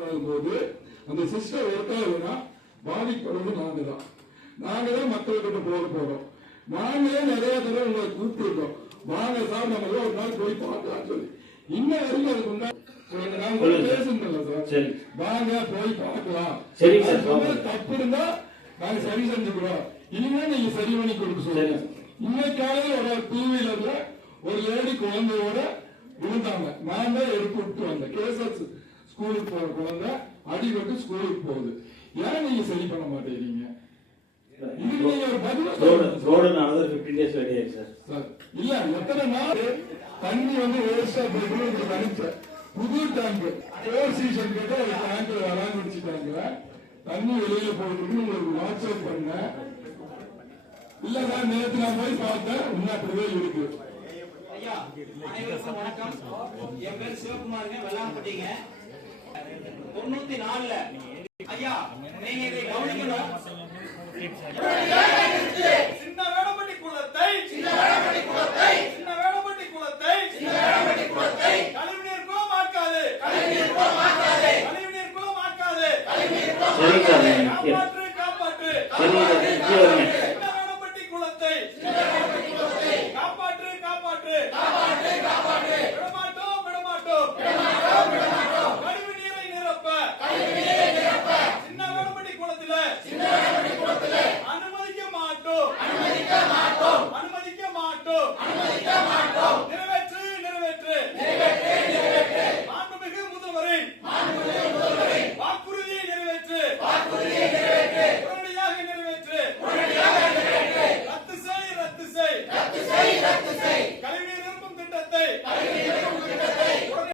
போது அந்த system work ஆகுதுன்னா பாதிப்படுறது நாங்க தான். நாங்க தான் மக்கள்கிட்ட போக போறோம். நாங்களே நிறைய தடவை உங்களை கூப்பிட்டுருக்கோம். வாங்க சார் நம்ம ஒரு நாள் போய் பார்க்கலாம் சொல்லி. இன்ன வரைக்கும் அதுக்கு சொல்லுங்க. பேசுனதில்ல சார். சரி. வாங்க போய் பார்க்கலாம். சார். தப்பு இருந்தா நாங்க சரி செஞ்சுக்கிறோம் இனிமே நீங்க சரி பண்ணி கொடுக்க சொல்லுங்க. சரி. இன்னைக்கு காலையில ஒரு டூ வீலர்ல ஒரு லேடி குழந்தையோட விழுந்தாங்க. நான் தான் எடுத்து விட்டு வந்தேன். கேசஸ் ஸ்கூலுக்கு போற குழந்தை அடிபட்டு ஸ்கூலுக்கு போகுது. ஏன் நீங்க சரி பண்ண மாட்டேங்கிறீங்க? இதுக்கு நீங்க ஒரு பதில் ரோடு சொல்லணும் sir. Road another 15 days ready ஆயிடுச்சு சார். சார், இல்ல எத்தனை நாள் தண்ணி வந்து வேஸ்டா போயிட்டு புது டேங்க் சீசன் கேட்ட ஒரு டேங்க்ல வரான்னு வச்சுட்டாங்க தண்ணி வெளியில போயிட்டு உங்களுக்கு வாட்ஸ்அப் பண்ணேன். இல்ல நான் நேத்து நான் போய் பார்த்தேன். இன்னும் அப்படியே இருக்கு. ஐயா அனைவருக்கும் வணக்கம். என் பேர் சிவகுமாருங்க வெள்ளாம்பட்டிங்க தொண்ணூத்தி நாலுல. ஐயா நீங்க இதை கவனிக்கணும். சின்ன வேடப்பட்டி குளத்தை. சின்ன வேடப்பட்டி குளத்தை. சின்ன வேடப்பட்டி குளத்தை. சின்ன வேடப்பட்டி குளத்தை. கழிவுநீர் குளம் ஆக்காது கழிவுநீர் குளம் ஆக்காது கழிவுநீர் குளம் ஆக்காது சரிங்க சார் காப்பாற்று காப்பாற்று